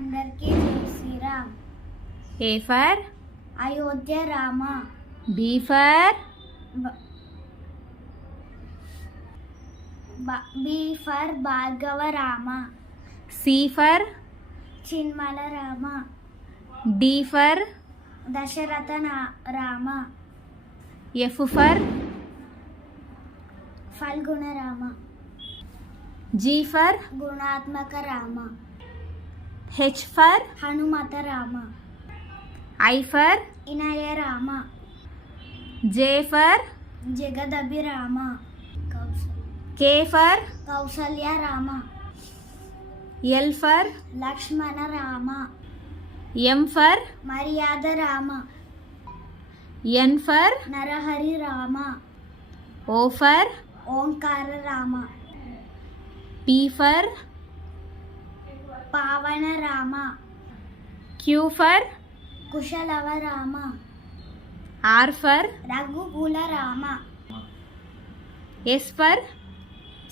అందరికీ జై Sriram. A for Ayodhya Rama. B for B for Bhargava Rama. C for Chinmala Rama. D for Dasaratha Rama. F for Phalguna Rama. G for గుణాత్మక Rama. H for Hanumat Rama. I for Inaya Rama. J for జగదభి Rama. K for Kaushalya Rama. L for Lakshmana Rama. M for మర్యాద Rama. N for Narahari Rama. O for Omkara Rama. P for పావన Rama. Q for Kushalava Rama. R for రఘుకుల Rama. S for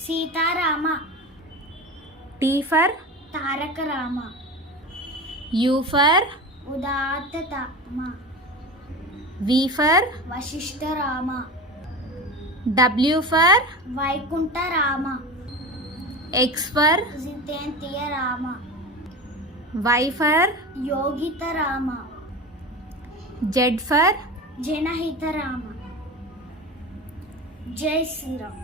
Sitarama. T for Taraka Rama. U for ఉదాత్త Rama. V for Vashishtha Rama. W for Vaikuntha Rama. X for జితేంద్రియ Rama. Y for Yogita Rama. Z for జనహిత Rama. జై శ్రీరామ్.